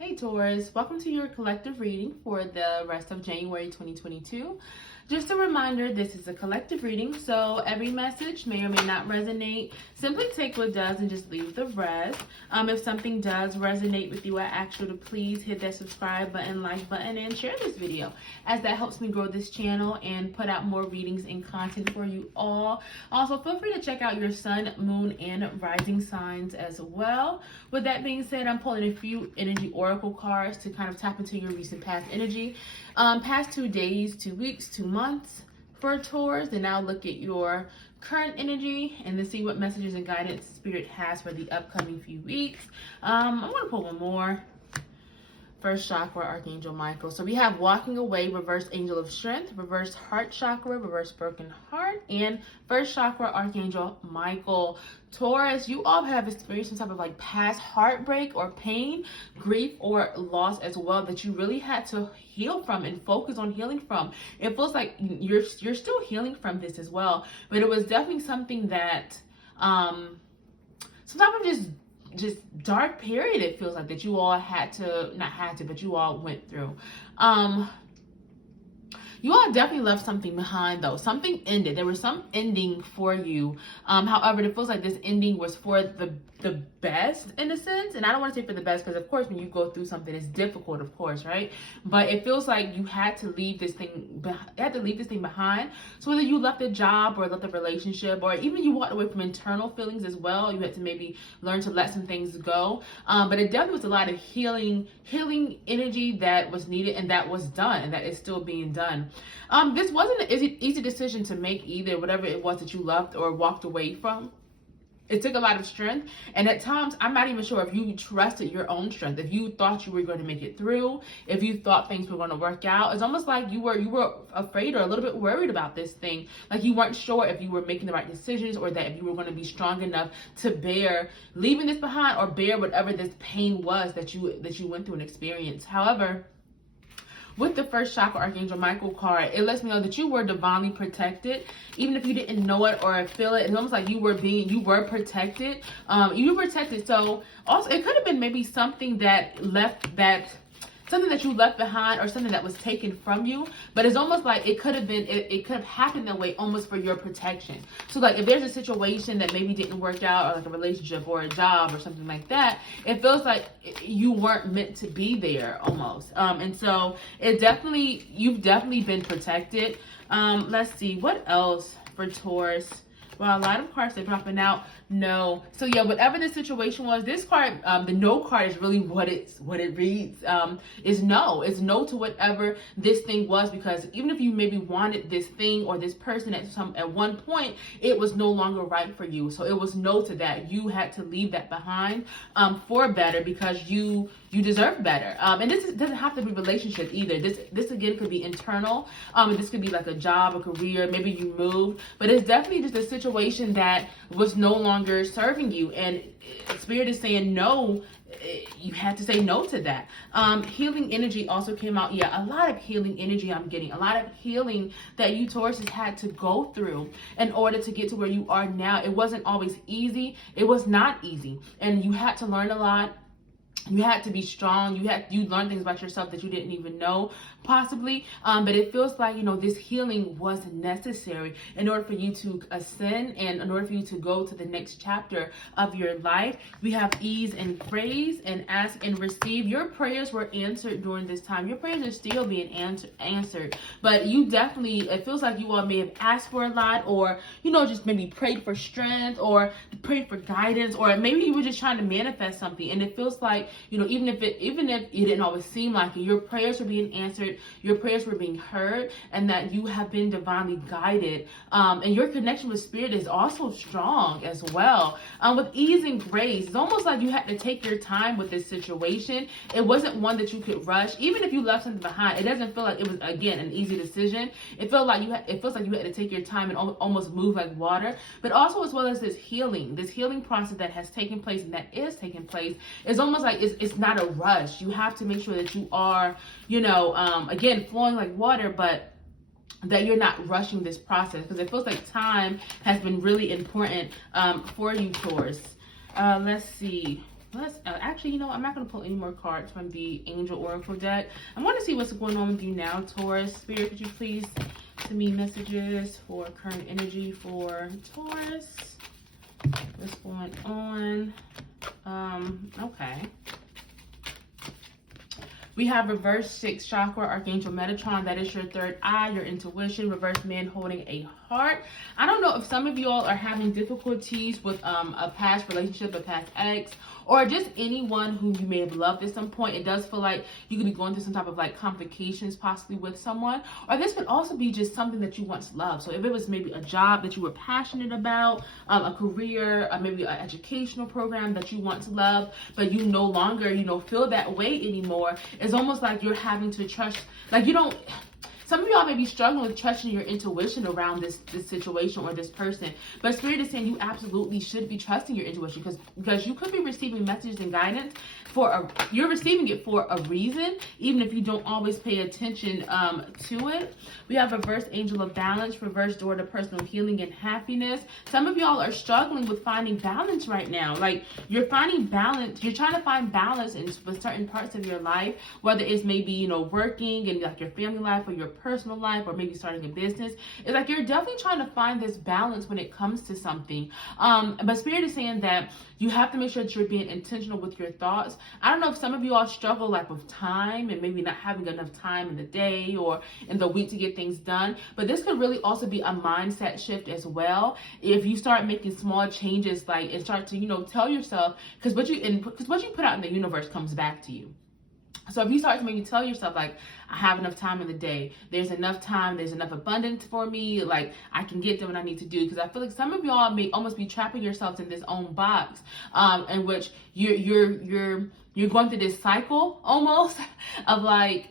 Hey Taurus, welcome to your collective reading for the rest of January 2022. Just a reminder, this is a collective reading, so every message may or may not resonate. Simply take what does and just leave the rest. If something does resonate with you, I ask you to please hit that subscribe button, like button, and share this video, as that helps me grow this channel and put out more readings and content for you all. Also, feel free to check out your sun, moon, and rising signs as well. With that being said, I'm pulling a few energy oracle cards to kind of tap into your recent past energy. Past 2 days, 2 weeks, 2 months for Taurus. And now look at your current energy and to see what messages and guidance Spirit has for the upcoming few weeks. I'm going to pull one more. First chakra, Archangel Michael. So we have walking away, reverse angel of strength, reverse heart chakra, reverse broken heart, and first chakra, Archangel Michael. Taurus, you all have experienced some type of like past heartbreak or pain, grief, or loss as well that you really had to heal from and focus on healing from. It feels like you're still healing from this as well, but it was definitely something that some type of just dark period, it feels like, that you all but you all went through. You all definitely left something behind, though. Something ended. There was some ending for you. However, it feels like this ending was for the best, in a sense. And I don't want to say for the best, because of course when you go through something, it's difficult, of course, right? But it feels like you had to leave this thing behind. So whether you left a job or left a relationship, or even you walked away from internal feelings as well, you had to maybe learn to let some things go. But it definitely was a lot of healing energy that was needed, and that was done, and that is still being done. This wasn't an easy decision to make either, whatever it was that you left or walked away from. It took a lot of strength, and at times I'm not even sure if you trusted your own strength, if you thought you were going to make it through, if you thought things were going to work out. It's almost like you were afraid or a little bit worried about this thing, like you weren't sure if you were making the right decisions, or that if you were going to be strong enough to bear leaving this behind, or bear whatever this pain was that you went through and experienced. However, with the first chakra, Archangel Michael card, it lets me know that you were divinely protected. Even if you didn't know it or feel it, it's almost like you were protected. You were protected. So also, it could have been maybe something that you left behind, or something that was taken from you. But it's almost like it could have happened that way, almost for your protection. So like if there's a situation that maybe didn't work out, or like a relationship or a job or something like that, it feels like you weren't meant to be there almost. And so you've definitely been protected. Let's see what else for Taurus. Well, a lot of cards are dropping out. No. So yeah, whatever the situation was, this card, the no card, is really what it reads. Is no. It's no to whatever this thing was, because even if you maybe wanted this thing or this person at one point, it was no longer right for you. So it was no to that. You had to leave that behind for better, because you deserve better. And this doesn't have to be relationship either. This again could be internal. This could be like a job, a career, maybe you moved, but it's definitely just a situation that was no longer serving you, and Spirit is saying no. You had to say no to that. Healing energy also came out. Yeah, a lot of healing energy I'm getting. A lot of healing that you Tauruses had to go through in order to get to where you are now. It wasn't always easy. It was not easy. And you had to learn a lot. You had to be strong. You learned things about yourself that you didn't even know, possibly. But it feels like, this healing was necessary in order for you to ascend, and in order for you to go to the next chapter of your life. We have ease and praise and ask and receive. Your prayers were answered during this time. Your prayers are still being answered. But it feels like you all may have asked for a lot, or, just maybe prayed for strength, or prayed for guidance, or maybe you were just trying to manifest something. And it feels like, even if it didn't always seem like it, your prayers were being answered, your prayers were being heard, and that you have been divinely guided. And your connection with Spirit is also strong as well. With ease and grace, it's almost like you had to take your time with this situation. It wasn't one that you could rush. Even if you left something behind, it doesn't feel like it was, again, an easy decision. It feels like you had to take your time and almost move like water. But also, as well as this healing process that has taken place and that is taking place, is almost like it's not a rush. You have to make sure that you are, again, flowing like water, but that you're not rushing this process, because it feels like time has been really important for you, Taurus. Let's see. Let's actually, you know, I'm not going to pull any more cards from the Angel Oracle deck. I want to see what's going on with you now, Taurus. Spirit, could you please send me messages for current energy for Taurus? What's going on? Okay. We have reverse 6th chakra, Archangel Metatron. That is your third eye, your intuition. Reverse man holding a heart. I don't know if some of you all are having difficulties with a past relationship, a past ex, or just anyone who you may have loved at some point. It does feel like you could be going through some type of like complications possibly with someone. Or this could also be just something that you once loved. So if it was maybe a job that you were passionate about, a career, maybe an educational program that you once loved, but you no longer, you know, feel that way anymore. It's almost like you're having to trust, like you don't, some of y'all may be struggling with trusting your intuition around this situation or this person. But Spirit is saying you absolutely should be trusting your intuition because you could be receiving messages and guidance you're receiving it for a reason, even if you don't always pay attention to it. We have reverse angel of balance, reverse door to personal healing and happiness. Some of y'all are struggling with finding balance right now. Like you're finding balance, you're trying to find balance in certain parts of your life, whether it's maybe, you know, working and like your family life or your personal life, or maybe starting a business. It's like you're definitely trying to find this balance when it comes to something. But Spirit is saying that you have to make sure that you're being intentional with your thoughts. I don't know if some of you all struggle like with time and maybe not having enough time in the day or in the week to get things done, but this could really also be a mindset shift as well. If you start making small changes, like, and start to, you know, tell yourself, because what you put out in the universe comes back to you. So if you start to maybe tell yourself, like, I have enough time in the day, there's enough time, there's enough abundance for me, like I can get done what I need to do. Because I feel like some of y'all may almost be trapping yourselves in this own box, in which you're going through this cycle almost of like,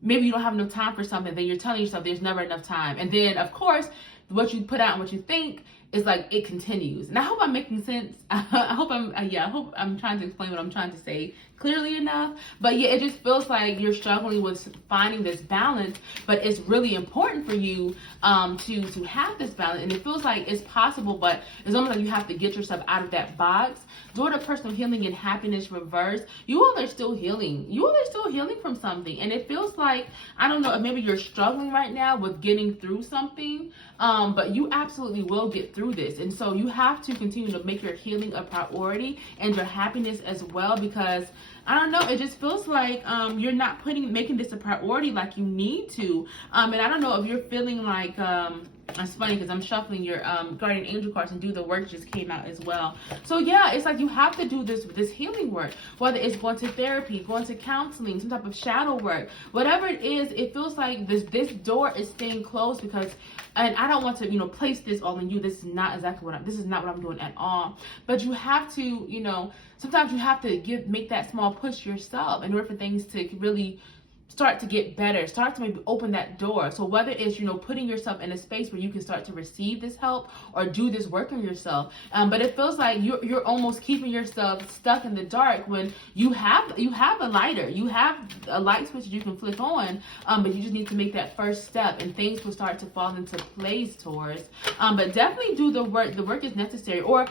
maybe you don't have enough time for something, then you're telling yourself there's never enough time. And then of course, what you put out and what you think is like, it continues. And I hope I'm making sense. I hope I'm trying to explain what I'm trying to say clearly enough. But yeah, it just feels like you're struggling with finding this balance, but it's really important for you to have this balance. And it feels like it's possible, but it's almost like you have to get yourself out of that box. Door to personal healing and happiness reverse. You all are still healing. You all are still healing from something. And it feels like, I don't know, if maybe you're struggling right now with getting through something, but you absolutely will get through this. And so you have to continue to make your healing a priority and your happiness as well, because I don't know, it just feels like you're not making this a priority like you need to. And I don't know if you're feeling like, it's funny because I'm shuffling your guardian angel cards, and do the work just came out as well. So yeah, it's like you have to do this healing work, whether it's going to therapy, going to counseling, some type of shadow work, whatever it is. It feels like this door is staying closed because, and I don't want to, you know, place this all on you. This is not exactly this is not what I'm doing at all. But you have to, you know, sometimes you have to make that small push yourself in order for things to really start to get better, start to maybe open that door. So whether it's, you know, putting yourself in a space where you can start to receive this help or do this work on yourself. But it feels like you're almost keeping yourself stuck in the dark when you have a lighter, you have a light switch that you can flick on, but you just need to make that first step and things will start to fall into place, Taurus. But definitely do the work. The work is necessary. Or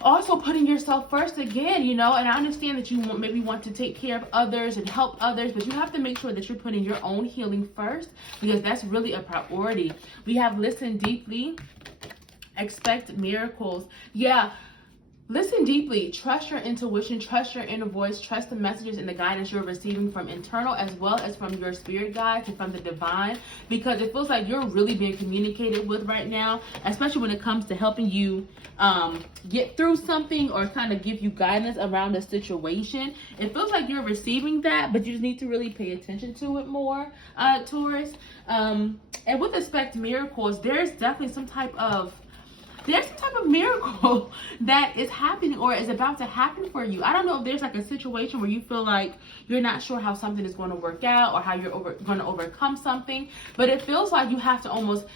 also putting yourself first again, you know, and I understand that you maybe want to take care of others and help others, but you have to make sure that you're putting your own healing first, because that's really a priority. We have listen deeply, expect miracles. Yeah. Listen deeply, trust your intuition, trust your inner voice, trust the messages and the guidance you're receiving from internal as well as from your spirit guides and from the divine, because it feels like you're really being communicated with right now, especially when it comes to helping you get through something or kind of give you guidance around a situation. It feels like you're receiving that, but you just need to really pay attention to it more, Taurus. And with expect miracles, there's definitely some type of miracle that is happening or is about to happen for you. I don't know if there's like a situation where you feel like you're not sure how something is going to work out or how you're going to overcome something, but it feels like you have to almost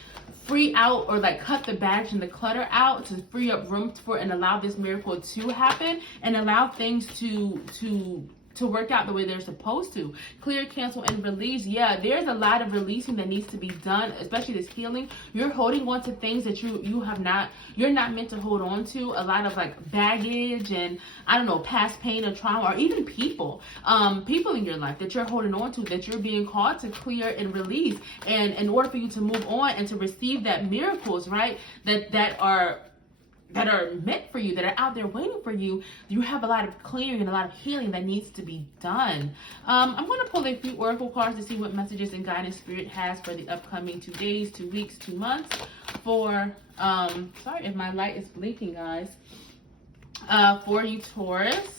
free out or like cut the baggage and the clutter out to free up room for and allow this miracle to happen and allow things to to work out the way they're supposed to. Clear, cancel, and release. Yeah, there's a lot of releasing that needs to be done, especially this healing. You're holding on to things that you're not meant to hold on to. A lot of like baggage and, I don't know, past pain or trauma, or even people in your life that you're holding on to, that you're being called to clear and release. And in order for you to move on and to receive that miracles, right, that are meant for you, that are out there waiting for you, you have a lot of clearing and a lot of healing that needs to be done. I'm going to pull a few oracle cards to see what messages and guidance Spirit has for the upcoming 2 days, 2 weeks, 2 months for, sorry if my light is blinking, guys, for you, Taurus.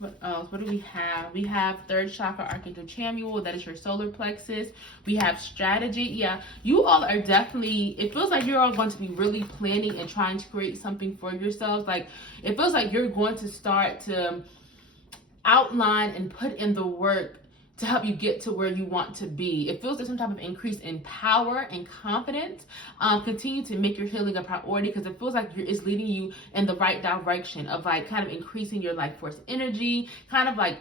What else? What do we have? We have third chakra, Archangel Chamuel. That is your solar plexus. We have strategy. Yeah, you all are definitely, it feels like you're all going to be really planning and trying to create something for yourselves. Like, it feels like you're going to start to outline and put in the work to help you get to where you want to be. It feels like some type of increase in power and confidence. Continue to make your healing a priority, because it feels like it's leading you in the right direction of like kind of increasing your life force energy, kind of like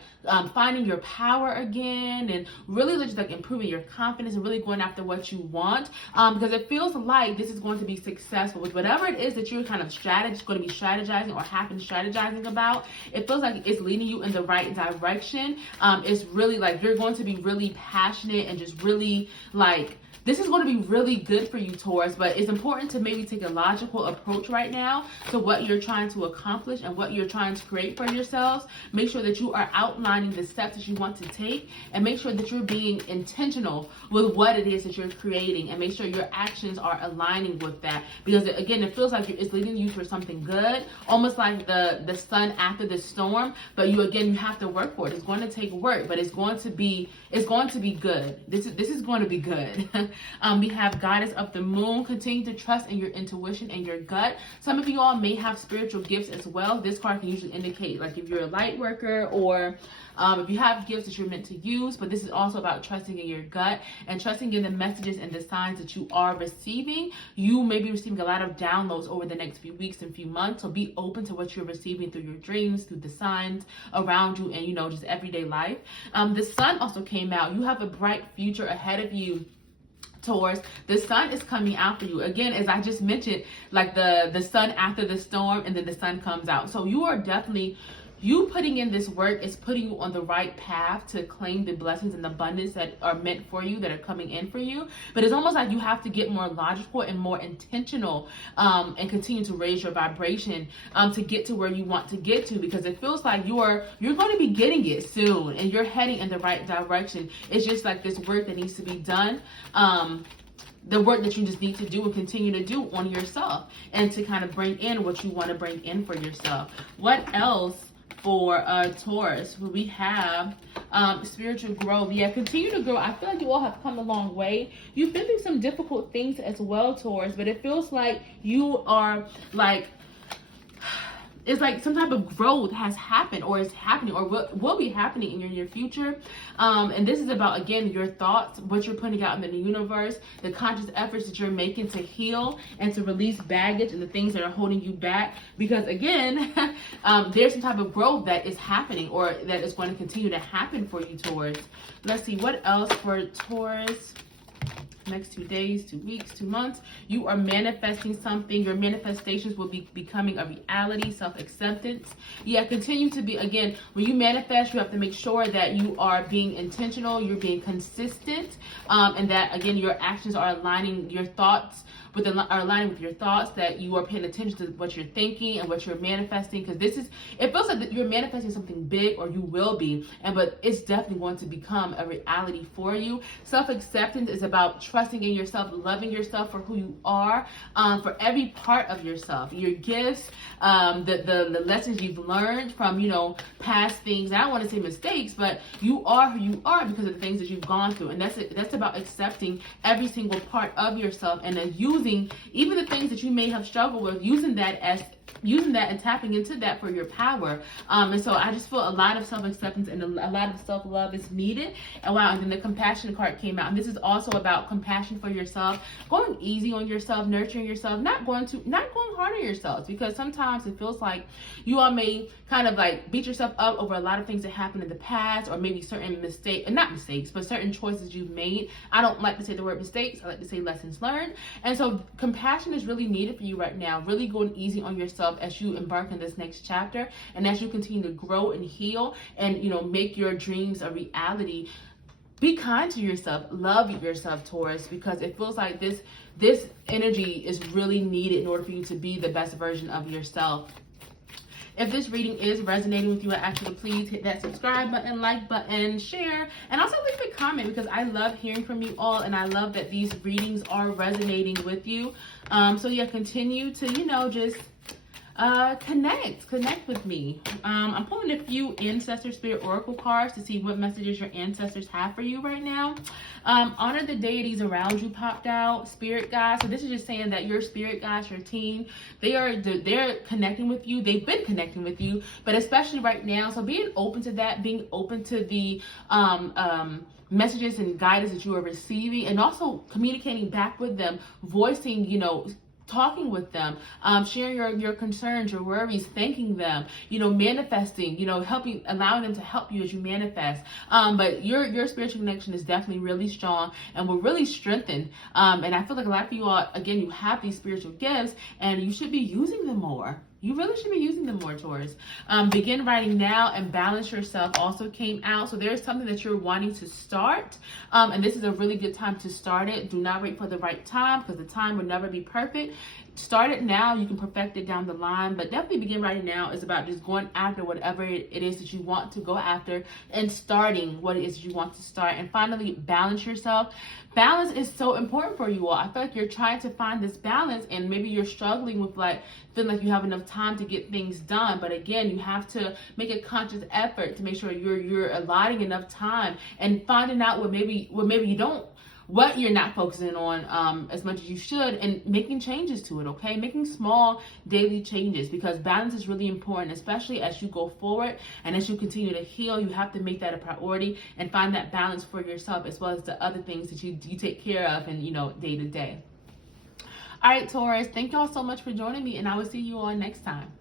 finding your power again, and really just like improving your confidence and really going after what you want. Because it feels like this is going to be successful with whatever it is that you're kind of going to be strategizing or have been strategizing about. It feels like it's leading you in the right direction. It's really like you're going to be really passionate and just really like, this is going to be really good for you, Taurus, but it's important to maybe take a logical approach right now to what you're trying to accomplish and what you're trying to create for yourselves. Make sure that you are outlining the steps that you want to take, and make sure that you're being intentional with what it is that you're creating, and make sure your actions are aligning with that. Because again, it feels like it's leading you for something good, almost like the sun after the storm, but you have to work for it. It's going to take work, but it's going to be good. This is going to be good. We have Goddess of the Moon. Continue to trust in your intuition and your gut. Some of you all may have spiritual gifts as well. This card can usually indicate like if you're a light worker, or if you have gifts that you're meant to use. But this is also about trusting in your gut and trusting in the messages and the signs that you are receiving. You may be receiving a lot of downloads over the next few weeks and few months. So be open to what you're receiving through your dreams, through the signs around you, and just everyday life. The sun also came out. You have a bright future ahead of you, Taurus. The sun is coming out for you. Again, as I just mentioned, like the sun after the storm, and then the sun comes out. So you are definitely, you putting in this work is putting you on the right path to claim the blessings and abundance that are meant for you, that are coming in for you. But it's almost like you have to get more logical and more intentional, and continue to raise your vibration to get to where you want to get to, because it feels like you're going to be getting it soon, and you're heading in the right direction. It's just like this work that needs to be done. The work that you just need to do and continue to do on yourself, and to kind of bring in what you want to bring in for yourself. What else for Taurus? We have spiritual growth. Yeah, continue to grow. I feel like you all have come a long way. You've been through some difficult things as well, Taurus, but it feels like you are like, it's like some type of growth has happened, or is happening, or will be happening in your near future. And this is about, again, your thoughts, what you're putting out in the universe, the conscious efforts that you're making to heal and to release baggage and the things that are holding you back. Because again, there's some type of growth that is happening, or that is going to continue to happen for you, Taurus. Let's see, what else for Taurus? Next 2 days, 2 weeks, 2 months. You are manifesting something. Your manifestations will be becoming a reality. Self-acceptance. Yeah, continue to be, again, when you manifest, you have to make sure that you are being intentional, you're being consistent, and that, again, your actions are aligning your thoughts are aligning with your thoughts, that you are paying attention to what you're thinking and what you're manifesting, because it feels like that you're manifesting something big, or you will be, but it's definitely going to become a reality for you. Self-acceptance is about trusting in yourself, loving yourself for who you are, for every part of yourself, your gifts, the lessons you've learned from, past things. And I don't want to say mistakes, but you are who you are because of the things that you've gone through. And that's about accepting every single part of yourself, and then using even the things that you may have struggled with, using that as using that and tapping into that for your power. And so I just feel a lot of self-acceptance and a lot of self-love is needed. And wow, and then the compassion card came out. And this is also about compassion for yourself, going easy on yourself, nurturing yourself, not going hard on yourselves, because sometimes it feels like you all may kind of like beat yourself up over a lot of things that happened in the past, or maybe certain mistakes, not mistakes, but certain choices you've made. I don't like to say the word mistakes. I like to say lessons learned. And so compassion is really needed for you right now, really going easy on yourself as you embark on this next chapter, and as you continue to grow and heal and, you know, make your dreams a reality. Be kind to yourself, love yourself, Taurus, because it feels like this energy is really needed in order for you to be the best version of yourself. If this reading is resonating with you, I ask you to please hit that subscribe button, like button, share, and also leave a comment, because I love hearing from you all, and I love that these readings are resonating with you. So yeah, continue to, you know, just connect with me. I'm pulling a few ancestor spirit oracle cards to see what messages your ancestors have for you right now. Honor the deities around you popped out, spirit guides. So this is just saying that your spirit guides, your team, they're connecting with you. They've been connecting with you, but especially right now. So being open to that, being open to the messages and guidance that you are receiving, and also communicating back with them, voicing, you know, talking with them, sharing your concerns, your worries, thanking them, you know, manifesting, you know, helping, allowing them to help you as you manifest. But your spiritual connection is definitely really strong and will really strengthen. And I feel like a lot of you all, again, you have these spiritual gifts and you should be using them more. You really should be using them more, Taurus. Begin writing now and balance yourself also came out. So there's something that you're wanting to start. And this is a really good time to start it. Do not wait for the right time, because the time will never be perfect. Start it now. You can perfect it down the line, but definitely begin writing now is about just going after whatever it is that you want to go after and starting what it is that you want to start. And finally, balance yourself. Balance is so important for you all. I feel like you're trying to find this balance, and maybe you're struggling with like feeling like you have enough time to get things done. But again, you have to make a conscious effort to make sure you're allotting enough time and finding out what you're not focusing on as much as you should, and making changes to it, okay? Making small daily changes, because balance is really important, especially as you go forward and as you continue to heal. You have to make that a priority and find that balance for yourself, as well as the other things that you take care of and, you know, day to day. All right, Taurus, thank y'all so much for joining me, and I will see you all next time.